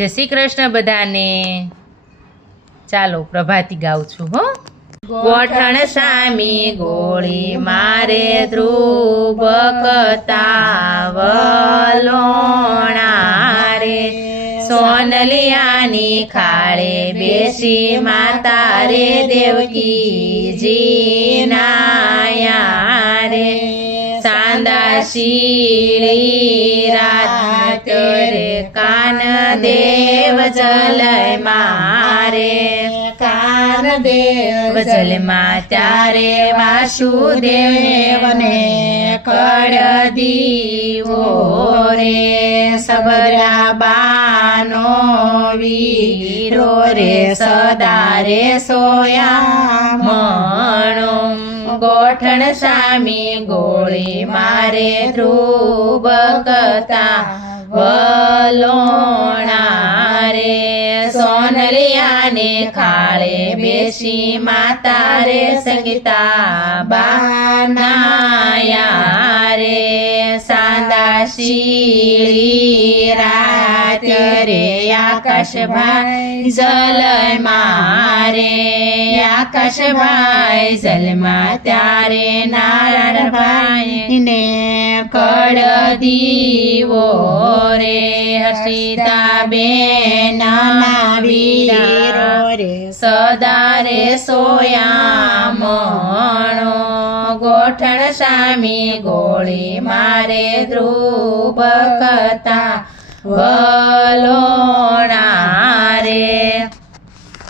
જય શ્રી કૃષ્ણ બધાને. ચાલો પ્રભાતી ગાઉં છું, હો. ગોઠણ સામી ગોળી મારે ધ્રુવ કતાવલોણા રે સોનલિયાની ખાળે બેસી માતા રે દેવકીજી નાયા શીળી રાત કાન દેવ જલય મારે કાન દેવ વજલમાં ત્યારે વાસુદેવને કડ દીવો રે સબરા બાનો વીરો રે સદા રે સોયા ગોઠણ સામી ગોળી મારે ધ્રુવ કથા વલોણા રે સોનલિયાને ખાળે બેસી માતા રે સંગીતા બાનાયા રે. સાંદા શીળી રાત રે આકાશભાઈ જલ મારે આકાશભાઈ સલમા ત્યારે નારાયણભાઈ ને કળ દીવો રે હસીતા બેન વીરો રે સદા રે સોયા મણો ગોઠણ સામી ગોળી મારે ધ્રુવ કથા વલોણા